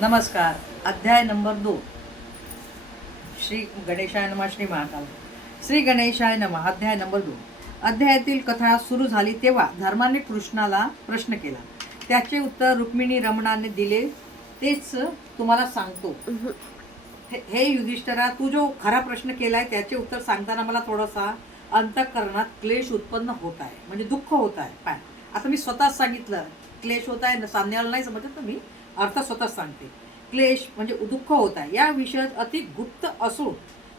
नमस्कार. अध्याय नंबर 2. श्री गणेशाय नमः. श्री महाकाल. श्री गणेशाय नमः. अध्याय नंबर 2. अध्यायातील कथा सुरू झाली तेव्हा धर्माने कृष्णाला प्रश्न केला. त्याचे उत्तर रुक्मिणी रमणाने दिले. तेच तुम्हाला सांगतो. हे युधिष्ठिरा, तू जो खरा प्रश्न केलाय त्याचे उत्तर सांगताना मला थोडासा अंतःकरणात क्लेश उत्पन्न होत आहे, म्हणजे दुःख होत आहे. पाय, आता मी स्वतःच सांगितलं क्लेश होत आहे, सांगण्याला नाही समजत, तर मी अर्थ स्वतःच सांगते. क्लेश म्हणजे दुःख होत आहे. या विषयात अति गुप्त असून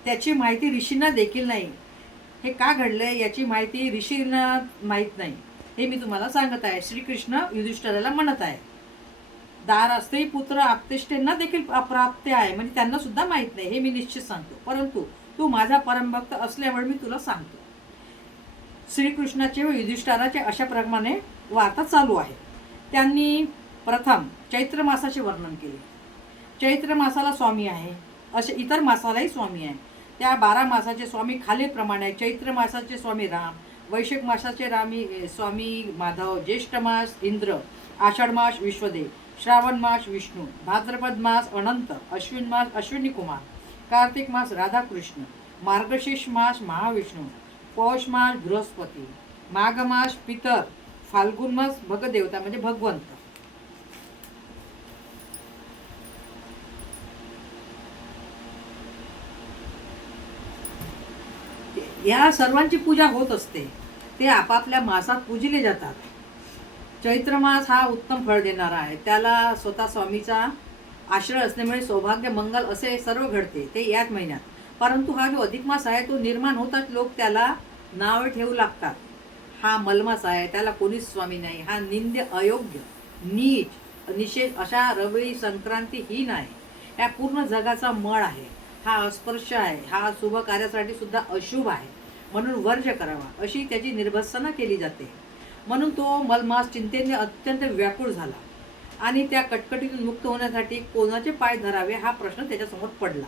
त्याची माहिती ऋषींना देखील नाही. हे का घडलंय याची माहिती ऋषींना माहीत नाही, हे मी तुम्हाला सांगत आहे. श्रीकृष्ण युधिष्ठिराला म्हणत आहे, दार स्त्री पुत्र आप्तेष्टेंना देखील अप्राप्य आहे, म्हणजे त्यांना सुद्धा माहीत नाही, हे मी निश्चित सांगतो. परंतु तू माझा परमभक्त असल्यामुळे मी तुला सांगतो. श्रीकृष्णाचे व युधिष्ठिराचे अशा प्रमाणे वार्ता चालू आहे. त्यांनी प्रथम चैत्र मासाचे वर्णन केले. चैत्र मासाला स्वामी आहे, असे इतर मासालाही स्वामी आहे. त्या 12 मासाचे स्वामी खालीलप्रमाणे आहे. चैत्र मासाचे स्वामी राम, वैशाख मासाचे स्वामी माधव, ज्येष्ठ मास इंद्र, आषाढ मास विश्वदेव, श्रावण मास विष्णू, भाद्रपद मास अनंत, अश्विन मास अश्विनी कुमार, कार्तिक मास राधाकृष्ण, मार्गशीर्ष मास महाविष्णू, पौष मास बृहस्पती, माघ मास पितर, फाल्गुन मास भगदेवता म्हणजे भगवंत. या सर्वांची पूजा होत असते. ते आपापल्या मासात पूजिले जातात. चैत्र मास हा उत्तम फळ देणारा आहे. त्याला स्वतः स्वामीचा आश्रय असल्यामुळे सौभाग्य मंगल असे सर्व घडते ते याच महिन्यात. परंतु हा जो अधिक मास आहे तो निर्माण होताच लोक त्याला नाव ठेवू लागतात. हा मलमास आहे, त्याला कोणीच स्वामी नाही. हा निंद्य, अयोग्य, नीच, निषेध अशा रवी संक्रांती ही नाही. या पूर्ण जगाचा मळ आहे. हा अस्पर्श आहे. हा शुभ कार्यासाठी सुद्धा अशुभ आहे, म्हणून वर्ज्य करावा अशी त्याची निर्भत्सना केली जाते. म्हणून तो मलमास चिंतेने अत्यंत व्याकुळ झाला आणि त्या कटकटीतून मुक्त होण्यासाठी कोणाचे पाय धरावे हा प्रश्न त्याच्यासमोर पडला.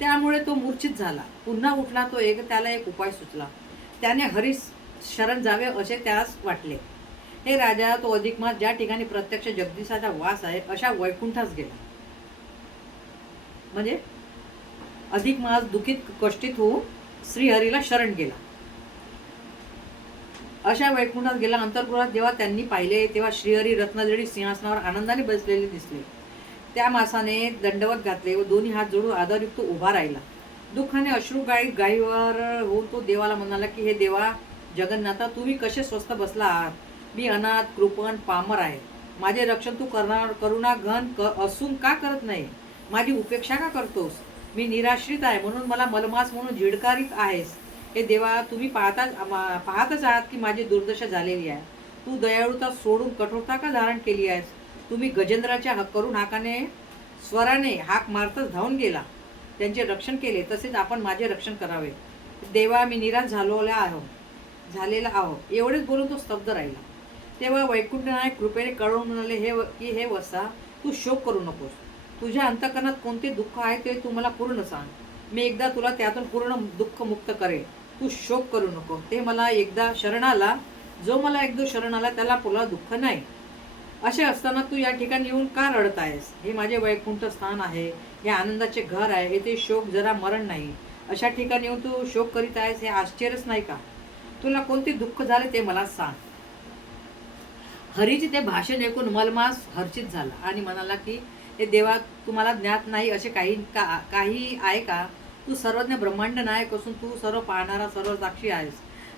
त्यामुळे तो मूर्छित झाला. पुन्हा उठला. त्याला एक उपाय सुचला. त्याने हरीस शरण जावे असे त्यास वाटले. हे राजा, तो अधिक मास ज्या ठिकाणी प्रत्यक्ष जगदीशाचा वास आहे अशा वैकुंठास गेला. म्हणजे अधिक मास दुःखित कष्टित होऊन श्रीहरीला शरण गेला. अशा वैकुंठात गेला. अंतर्गृहात जेव्हा त्यांनी पाहिले तेव्हा श्रीहरी रत्नजडी सिंहासनावर आनंदाने बसलेले दिसले. त्या मासाने दंडवत घातले व दोन्ही हात जोडून आदरयुक्त उभा राहिला. दुःखाने अश्रू गायीवर होऊन तो देवाला म्हणाला की, हे देवा जगन्नाथा, तुम्ही कसे स्वस्थ बसला आहात? मी अनाथ, कृपण, पामर आहे. माझे रक्षण तू करुणा घन असून का करत नाही? माझी उपेक्षा का करतोस? मी निराश्रित आहे, म्हणून मला मलमास म्हणून झिडकारीत आहेस. हे देवा, तुम्ही पाहतच आहात की माझी दुर्दशा झालेली आहे. तू दयाळुता सोडून कठोरता का धारण केली आहेस? तुम्ही गजेंद्राच्या करून हाकाने स्वराने हाक मारतच धावून गेला, त्यांचे रक्षण केले. तसेच आपण माझे रक्षण करावे. देवा, मी निराश झालेला आहो. एवढेच बोलून तो स्तब्ध राहिला. तेव्हा वैकुंठनायक कृपेने कळवून म्हणाले, हे वत्सा, तू शोक करू नकोस. तुझ्या अंतःकरणात कोणते दुःख आहे ते तू मला पूर्ण सांग. मी एकदा तुला त्यातून पूर्ण दुःख मुक्त करेल. तू शोक करू नको. जो मला एकदा शरण आला त्याला पुन्हा दुःख नाही. असे असताना तू या ठिकाणी येऊन का रडत आहेस? हे माझे वैकुंठ स्थान आहे, हे आनंदाचे घर आहे. येथे शोक जरा मरण नाही. अशा ठिकाणी येऊन तू शोक करीत आहेस, हे आश्चर्यच नाही का? तुला कोणते दुःख झाले ते मला सांग. हरीचे ते भाषण ऐकून मलमास हर्षित झाला आणि म्हणाला की, हे देवा, तुम्हाला ज्ञात नाही असे काही आहे का? तू सर्वज्ञ ब्रह्मांड नायक असून तू सर्व पाहणारा, सर्व साक्षी आहेस.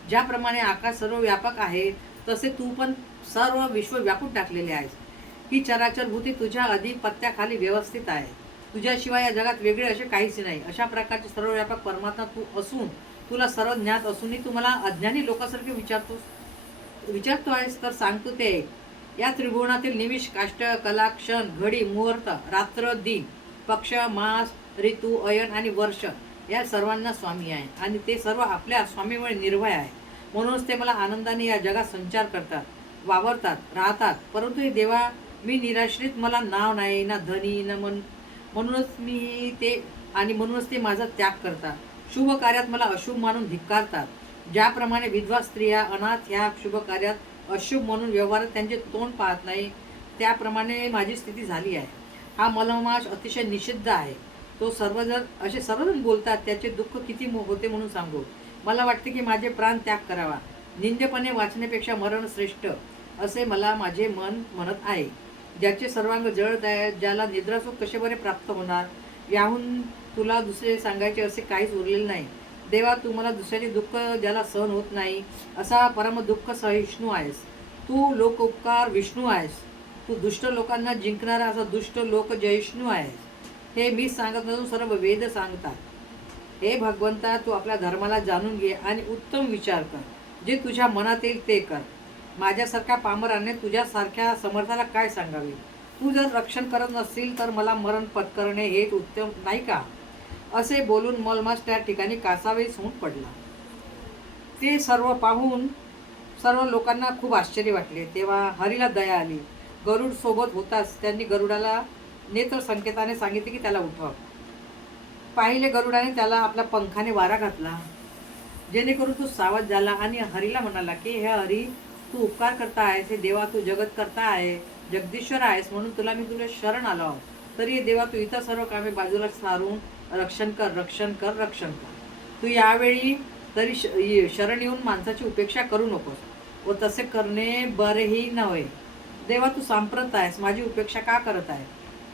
ज्याप्रमाणे आकाश सर्व व्यापक आहे तसे तू पण सर्व विश्व व्यापून टाकलेले आहेस. ही चराचर भूती तुझ्या अधिपत्याखाली व्यवस्थित आहे. तुझ्याशिवाय या जगात वेगळे असे काहीच नाही. अशा प्रकारचे सर्व व्यापक परमात्मा तू असून तुला सर्व ज्ञात असूनही तू मला अज्ञानी लोकांसारखे विचारतो आहेस, तर सांगतो ते. या त्रिभुवनातील निमिष, काष्ट, कला, क्षण, घडी, मुहूर्त, रात्र, दिन, पक्ष, मास, ऋतू, अयन आणि वर्ष या सर्वांना स्वामी आहे आणि ते सर्व आपल्या स्वामीमुळे निर्भय आहे. म्हणूनच ते मला आनंदाने या जगात संचार करतात, वावरतात, राहतात. परंतु हे देवा, मी निराश्रित, मला नाव नाही, ना धनी, न म्हणूनच ते माझा त्याग करतात. शुभ कार्यात मला अशुभ मानून धिक्कारतात. ज्याप्रमाणे विधवा स्त्रिया अनाथ ह्या शुभ कार्यात अशुभ म्हणून व्यवहारात त्यांचे तोंड पाहत नाही, त्याप्रमाणे माझी स्थिती झाली आहे. हा मलमास अतिशय निषिद्ध आहे. तो सर्वजण बोलतात त्याचे दुःख किती होते म्हणून सांगू. मला वाटते की माझे प्राण त्याग करावा. निंद्यपणे वाचण्यापेक्षा मरण श्रेष्ठ असे मला माझे मन म्हणत आहे. ज्याचे सर्वांग जळत आहे, ज्याला निद्रासुख कसे बरे प्राप्त होणार, याहून तुला दुसरे सांगायचे असे काहीच उरलेले नाही. देवा, तू मला दुसऱ्याचे दुःख ज्याला सहन होत नाही असा परम दुःख सहिष्णू आहेस. तू लोकोपकार विष्णू आहेस. तू दुष्ट लोकांना जिंकणारा असा दुष्ट लोक जयिष्णू आहेस. हे मी सांगत नसून सर्व वेद सांगतात. हे भगवंता, तू आपल्या धर्माला जाणून घे आणि उत्तम विचार कर. जे तुझ्या मनात येईल ते कर. माझ्यासारख्या पामराने तुझ्यासारख्या समर्थाला काय सांगावे. तू जर रक्षण करत नसशील तर मला मरण पत्करणे हेच उत्तम नाही का. असे बोलून मलमास त्या ठिकाणी कासावीस होऊन पडला. ते सर्व पाहून सर्व लोकांना खूप आश्चर्य वाटले. तेव्हा हरीला दया आली. गरुड सोबत होताच त्यांनी गरुडाला नेत्र संकेताने सांगितले की त्याला उठव. पाहिले गरुडाने त्याला आपल्या पंखाने वारा घातला, जेणेकरून तू सावध झाला आणि हरीला म्हणाला की हे हरी, तू उपकार करता आहेस. हे देवा, तू जगत करता आहे, जगदीश्वर आहेस, म्हणून मी तुला शरण आलो आहोत. तरी देवा, तू इतर सर्व कामे बाजूला सारून रक्षण कर, रक्षण कर, रक्षण कर. तू यावेळी तरी शरण येऊन माणसाची उपेक्षा करू नकोस, व तसे करणे बरेही नव्हे. देवा, तू सांप्रत आहेस, माझी उपेक्षा का करत आहे.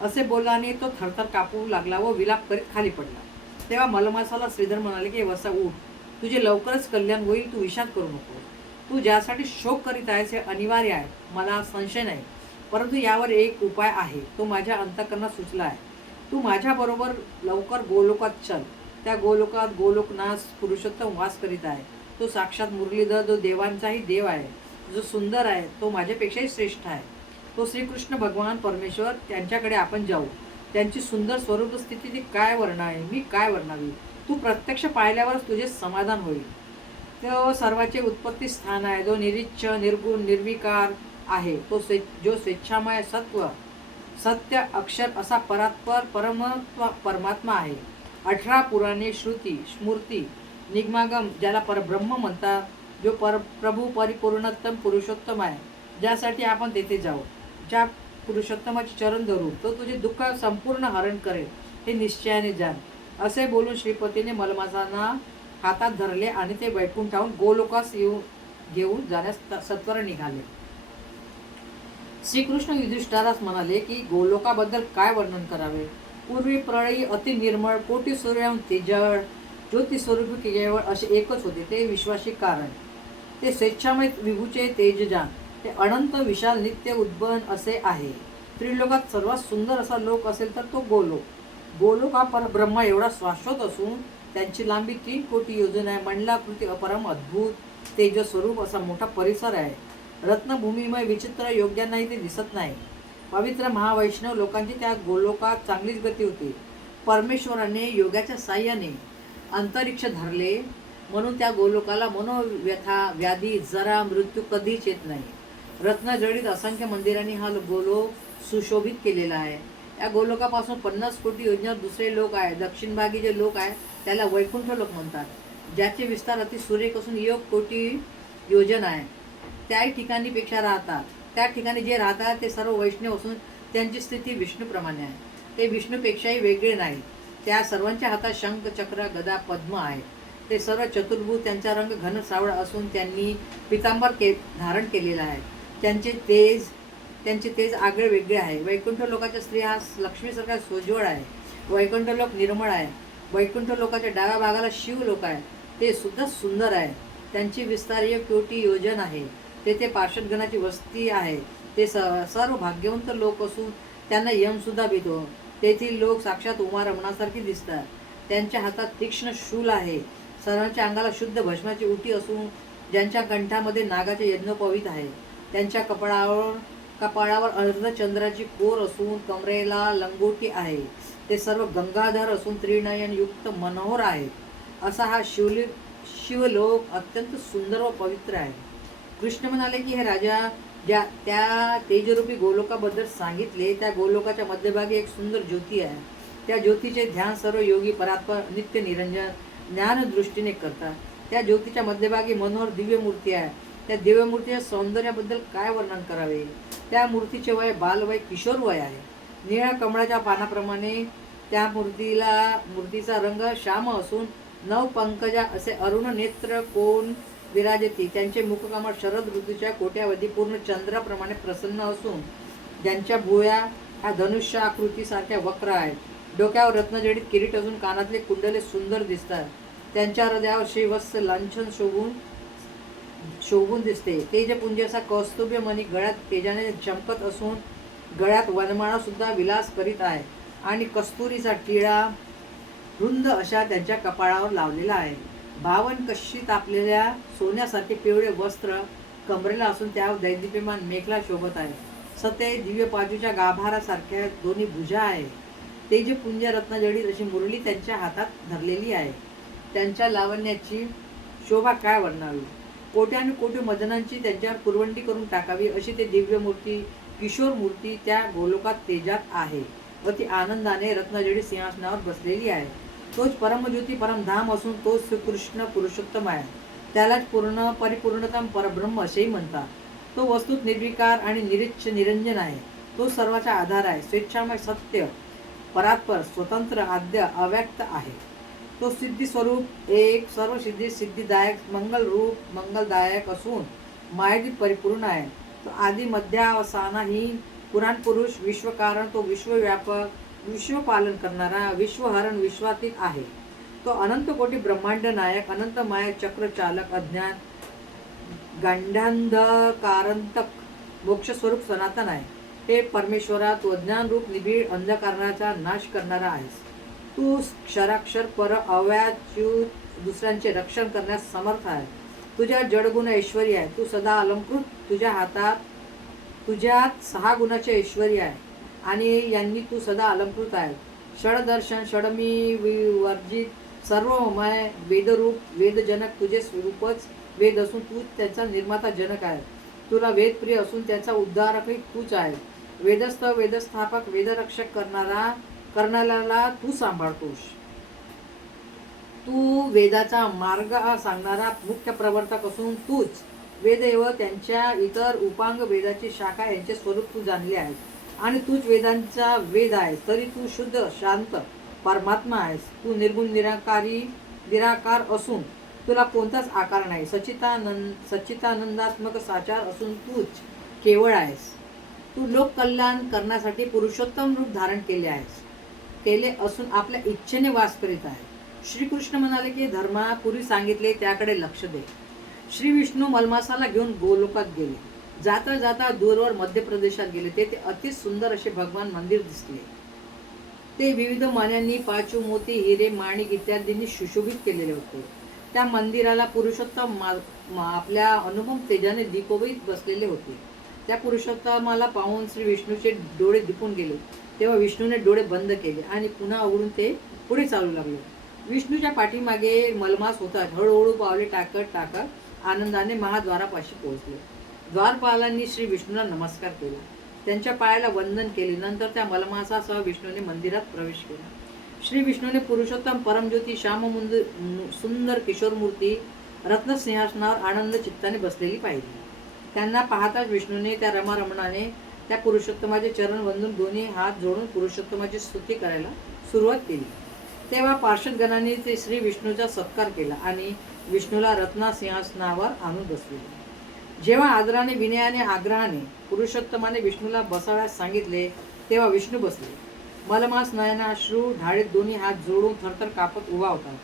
असे बोलला आणि तो थरथर कापू लागला व विलाप करीत खाली पडला. तेव्हा मलमासाला श्रीधर म्हणाले की वसा, उठ, तुझे लवकरच कल्याण होईल. तू विषाद करू नको. तू ज्यासाठी शोक करीत आहेस हे अनिवार्य आहे, मला संशय नाही. परंतु यावर एक उपाय आहे, तो माझ्या अंतःकरणात सुचला आहे. तू माझ्याबरोबर लवकर गोलोकात चल. त्या गोलोकात गोलोकनाथ पुरुषोत्तम वास करीत आहे. तो साक्षात मुरलीधर, जो देवांचाही देव आहे, जो सुंदर आहे, तो माझ्यापेक्षाही श्रेष्ठ आहे. तो श्रीकृष्ण भगवान परमेश्वर. त्यांच्याकडे आपण जाऊ. त्यांची सुंदर स्वरूप स्थिती काय वर्णावी, मी काय वर्णावी. तू प्रत्यक्ष पाहिल्यावरच तुझे समाधान होईल. तो सर्वाचे उत्पत्ती स्थान आहे, जो निरीच्छ, निर्गुण, निर्विकार आहे. तो जो स्वेच्छामय सत्व, सत्य, अक्षर असा परात्पर परमात्मा आहे. 18 पुराणे, श्रुती, स्मृती, निगमागम ज्याला परब्रह्म म्हणतात, जो प्रभू परिपूर्णोत्तम पुरुषोत्तम आहे, ज्यासाठी आपण तेथे जाऊ. ज्या पुरुषोत्तमाचे चरण धरू, तो तुझे दुःख संपूर्ण हरण करेल, हे निश्चयाने जाण. असे बोलून श्रीपतीने मलमासांना हातात धरले आणि ते वैकुंठाहून गोलोकास घेऊन जाण्यास सत्वर निघाले. श्रीकृष्ण युधिष्ठिरास म्हणाले की गोलोकाबद्दल काय वर्णन करावे. पूर्वी प्रळयी अति निर्मळ, कोटी सूर्याहून तेजळ, ज्योतिस्वरूपी केवळ असे एकच होते, ते विश्वासी कारण. ते स्वेच्छामय विभूचे तेजजान, ते अनंत विशाल नित्य उद्भवन असे आहे. त्रिलोकात सर्वात सुंदर असा लोक असेल तर तो गोलोक. गोलोक हा परब्रह्म एवढा शाश्वत असून त्यांची लांबी 3 कोटी योजना आहे. मंडलाकृती अपरम अद्भुत तेजस्वरूप असा मोठा परिसर आहे. रत्नभूमीमय विचित्र योग्यांनाही ते दिसत नाही. पवित्र महावैष्णव लोकांची त्या गोलोकात चांगलीच गती होती. परमेश्वराने योगाच्या साह्याने अंतरिक्ष धरले म्हणून त्या गोलोकाला मनोव्यथा, व्याधी, जरा, मृत्यू कधीच येत नाही. रत्नजडित असंख्य मंदिरांनी हा गोलोक सुशोभित केलेला आहे. या गोलोकापासून 50 कोटी योजनेवर दुसरे लोक आहे. दक्षिण भागी जे लोक आहे त्याला वैकुंठ लोक म्हणतात, ज्याचे विस्तार अति सुरेख असून 1 कोटी योजन आहे. त्या ठिकाणीपेक्षा राहतात. त्या ठिकाणी जे राहतात ते सर्व वैष्णव असून त्यांची स्थिती विष्णूप्रमाणे आहे. ते विष्णूपेक्षाही वेगळे नाही. त्या सर्वांच्या हातात शंख, चक्र, गदा, पद्म आहे. ते सर्व चतुर्भुज. त्यांचा रंग घन सावळा असून त्यांनी पितांबर धारण केलेला आहे. त्यांचे तेज आगळे वेगळे आहे. वैकुंठ लोकाच्या स्त्री हा लक्ष्मीसारखा सोज्वळ आहे. वैकुंठ लोक निर्मळ आहे. वैकुंठ लोकाच्या डाव्या भागाला शिव लोक आहे, ते सुद्धा सुंदर आहे. त्यांची विस्तार 1 कोटी योजन आहे. तेथे पार्षदगणाची वस्ती आहे. ते सर्व भाग्यवंत लोक असून त्यांना यमसुद्धा भीतो. तेथील लोक साक्षात उमारमणासारखे दिसतात. त्यांच्या हातात तीक्ष्ण शूल आहे. सर्वांच्या अंगाला शुद्ध भस्माची उटी असून ज्यांच्या कंठामध्ये नागाचे यज्ञोपवीत आहे. त्यांच्या कपाळावर अर्धचंद्राची कोर असून कमरेला लंगोटी आहे. ते सर्व गंगाधर असून त्रिनयन युक्त मनोहर आहेत. असा हा शिवलोक अत्यंत सुंदर व पवित्र आहे. कृष्ण म्हणाले की हे राजा, त्या तेजरूपी गोलोकाबद्दल सांगितले, त्या गोलोकाच्या मध्यभागी एक सुंदर ज्योती आहे. त्या ज्योतीचे ध्यान सर्व योगी परात्पर नित्य निरंजन ज्ञानदृष्टीने करतात. त्या ज्योतीच्या मध्यभागी मनोहर दिव्य मूर्ती आहे. त्या दिव्य मूर्तीच्या सौंदर्याबद्दल काय वर्णन करावे. त्या मूर्तीचे वय बालवय किशोर वय आहे. निळ्या कमळाच्या पानाप्रमाणे त्या मूर्तीचा रंग श्याम असून नव पंकजा असे अरुण नेत्र कोण विराजती. त्यांचे मुखकमळ शरद ऋतूच्या कोट्यावधी पूर्ण चंद्राप्रमाणे प्रसन्न असून ज्यांच्या भुवया ह्या धनुष्य आकृतीसारख्या वक्र आहेत. डोक्यावर रत्नजडित किरीट असून कानातले कुंडले सुंदर दिसतात. त्यांच्या हृदयावर श्रीवत्स लांछन शोभून दिसते. तेजपुंज असा कौस्तुभ्य मणी गळ्यात तेजाने चमकत असून गळ्यात वनमाळा सुद्धा विलास करीत आहे आणि कस्तुरीचा टिळा रुंद अशा त्यांच्या कपाळावर लावलेला आहे. भावन कशी तापलेल्या सोन्यासारखे पिवळे वस्त्र कमरेला असून त्यावर दैदिप्यमान मेखला शोभत आहे. सते दिव्य पाजूच्या गाभारासारख्या दोन्ही भुजा आहे. तेजपुंज रत्नजडित अशी मुरली त्यांच्या हातात धरलेली आहे. त्यांच्या लावण्याची शोभा काय वर्णावी. कोट्यानु कोटी मदनांची त्यांच्यावर पुरवंडी करून टाकावी अशी ते दिव्य मूर्ती किशोर मूर्ती त्या गोलोकात तेजात आहे व ती आनंदाने रत्नजडित सिंहासनावर बसलेली आहे. तोच परमज्योती परमधाम असून तोच श्रीकृष्ण पुरुषोत्तम आहे. त्यालाच परिपूर्णतम परब्रह्म असेही म्हणतात. तो वस्तूत निर्विकार आणि निरीच्छ निरंजन आहे. तो सर्वाचा आधार आहे. स्वेच्छामय सत्य परात्पर स्वतंत्र आद्य अव्यक्त आहे. तो सिद्धी स्वरूप एक सर्व सिद्धिदायक मंगल रूप मंगलदायक असून मायेत परिपूर्ण आहे. तो आदि मध्यावसानाहीन पुराण पुरुष विश्वकारण. तो विश्वव्यापक विश्वपालन करणारा विश्वहरण विश्वातीत आहे. तो अनंत कोटी ब्रह्मांड नायक अनंत माया चक्र चालक अज्ञान गांड्यांधकारांतक मोक्षस्वरूप सनातन आहे. हे परमेश्वरा तू अज्ञान रूप निबिड अंधकाराचा नाश करणारा आहेस. तू क्षराक्षर पर अव्याच्युत दुसऱ्यांचे रक्षण करण्यास समर्थ आहे. तुझ्या जडगुण ऐश्वर्य आहे. तू सदा अलंकृत. तुझ्या हातात तुझ्यात 6 गुणाचे ऐश्वर्य आहे आणि यांनी तू सदा अलंकृत आहे. षडदर्शन षडमी वर्जित सर्वमय वेदरूप वेदजनक तुझे स्वरूपच वेद असून तू त्याचा निर्माता जनक आहे. तुला वेदप्रिय असून त्याचा उद्धारकही तूच आहे. वेदस्थ वेदस्थापक वेदरक्षक करणाऱ्याला तू सांभाळतोस. तू वेदाचा मार्ग सांगणारा मुख्य प्रवर्तक असून तूच वेद व त्यांच्या इतर उपांग वेदाची शाखा यांचे स्वरूप तू जाणले आहेस आणि तूच वेदांचा वेद आहेस. तरी तू शुद्ध शांत परमात्मा आहेस. तू निर्गुण निराकार असून तुला कोणताच आकार नाही. सच्चिदानंदात्मक साचार असून तूच केवळ आहेस. तू लोककल्याण करण्यासाठी पुरुषोत्तम रूप धारण केले असून आपल्या इच्छेने वास करीत आहे. श्रीकृष्ण म्हणाले की धर्मा पूर्वी सांगितले त्याकडे लक्ष दे. श्री विष्णू मलमासाला घेऊन गोलोकात गेले. जाता जाता दूरवर मध्य प्रदेशात गेले. तेथे अति सुंदर असे भगवान मंदिर दिसले. ते विविध मान्यांनी पाचू मोती हिरे माणिक इत्यादींनी सुशोभित केलेले होते. त्या मंदिराला पुरुषोत्तम आपल्या अनुपम तेजाने दीपोवीत बसलेले होते. त्या पुरुषोत्तमाला पाहून श्री विष्णूचे डोळे दिपून गेले. तेव्हा विष्णूने डोळे बंद केले आणि पुन्हा उघडून ते पुढे चालू लागले. विष्णूच्या पाठीमागे मलमास होता. हळूहळू पावले टाकत आनंदाने महाद्वारापाशी पोहोचले. द्वारपालांनी श्री विष्णूला नमस्कार केला. त्यांच्या पायाला वंदन केले. नंतर त्या मलमासासह विष्णूने मंदिरात प्रवेश केला. श्री विष्णूने पुरुषोत्तम परमज्योती श्याम सुंदर किशोरमूर्ती रत्नसिंहासनावर आनंद चित्ताने बसलेली पाहिली. त्यांना पाहताच विष्णूने त्या रमारमणाने त्या पुरुषोत्तमाचे चरण वंदून दोन्ही हात जोडून पुरुषोत्तमाची स्तुती करायला सुरुवात केली. तेव्हा पार्षदगणांनी ते श्री विष्णूचा सत्कार केला आणि विष्णूला रत्नसिंहासनावर आणून बसविले. जेव्हा आदराने विनयाने आग्रहाने पुरुषोत्तमाने विष्णूला बसावयास सांगितले तेव्हा विष्णू बसले. मलमास नयनाश्रू ढाळीत दोन्ही हात जोडून थरथर कापत उभा होता.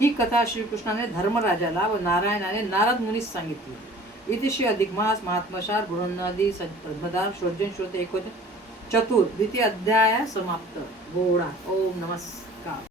ही कथा श्रीकृष्णाने धर्मराजाला व नारायणाने नारद मुनीस सांगितली. इतिश्री अधिक मास महात्मशार बृहन्नादी पद्मधार शोधन शोध 1 चतुर द्वितीय अध्याय समाप्त. गोडा. ओम नमस्कार.